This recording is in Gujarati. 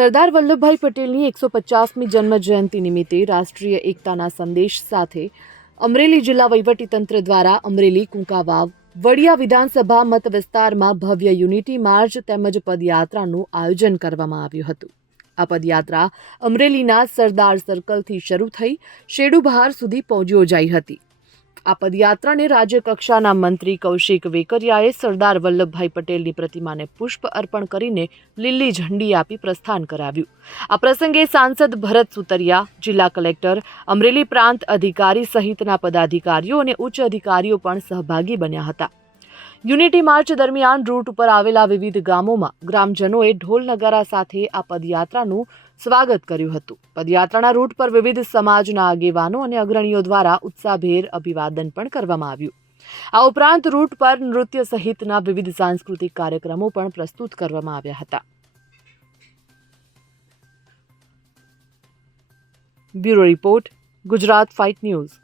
સરદાર વલ્લભભાઈ પટેલની 150મી જન્મ જયંતિ નિમિત્તે રાષ્ટ્રીય એકતાના સંદેશ સાથે અમરેલી જિલ્લા વહીવટીતંત્ર દ્વારા અમરેલી કુંકાવાવ વડિયા વિધાનસભા મત વિસ્તારમાં ભવ્ય યુનિટી માર્ચ તેમજ પદયાત્રાનું આયોજન કરવામાં આવ્યું હતું। આ પદયાત્રા અમરેલીના સરદાર સર્કલથી શરૂ થઈ શેડુબહાર સુધી યોજાઈ હતી। આ પદયાત્રાને રાજ્યકક્ષાના મંત્રી કૌશિક વેકરિયાએ સરદાર વલ્લભભાઈ પટેલની પ્રતિમાને પુષ્પ અર્પણ કરીને લીલી ઝંડી આપી પ્રસ્થાન કરાવ્યું। આ પ્રસંગે સાંસદ ભરત સુતરિયા, જિલ્લા કલેક્ટર, અમરેલી પ્રાંત અધિકારી સહિતના પદાધિકારીઓ અને ઉચ્ચ અધિકારીઓ પણ સહભાગી બન્યા હતા। યુનિટી માર્ચ દરમિયાન રૂટ ઉપર આવેલા વિવિધ ગામોમાં ગ્રામજનોએ ઢોલ નગારા સાથે આ પદયાત્રાનું સ્વાગત કર્યું હતું। પદયાત્રાના રૂટ પર વિવિધ સમાજના આગેવાનો અને અગ્રણીઓ દ્વારા ઉત્સાહભેર અભિવાદન પણ કરવામાં આવ્યું। આ ઉપરાંત રૂટ પર નૃત્ય સહિતના વિવિધ સાંસ્કૃતિક કાર્યક્રમો પણ પ્રસ્તુત કરવામાં આવ્યા હતા। Bureau report, Gujarat fight news.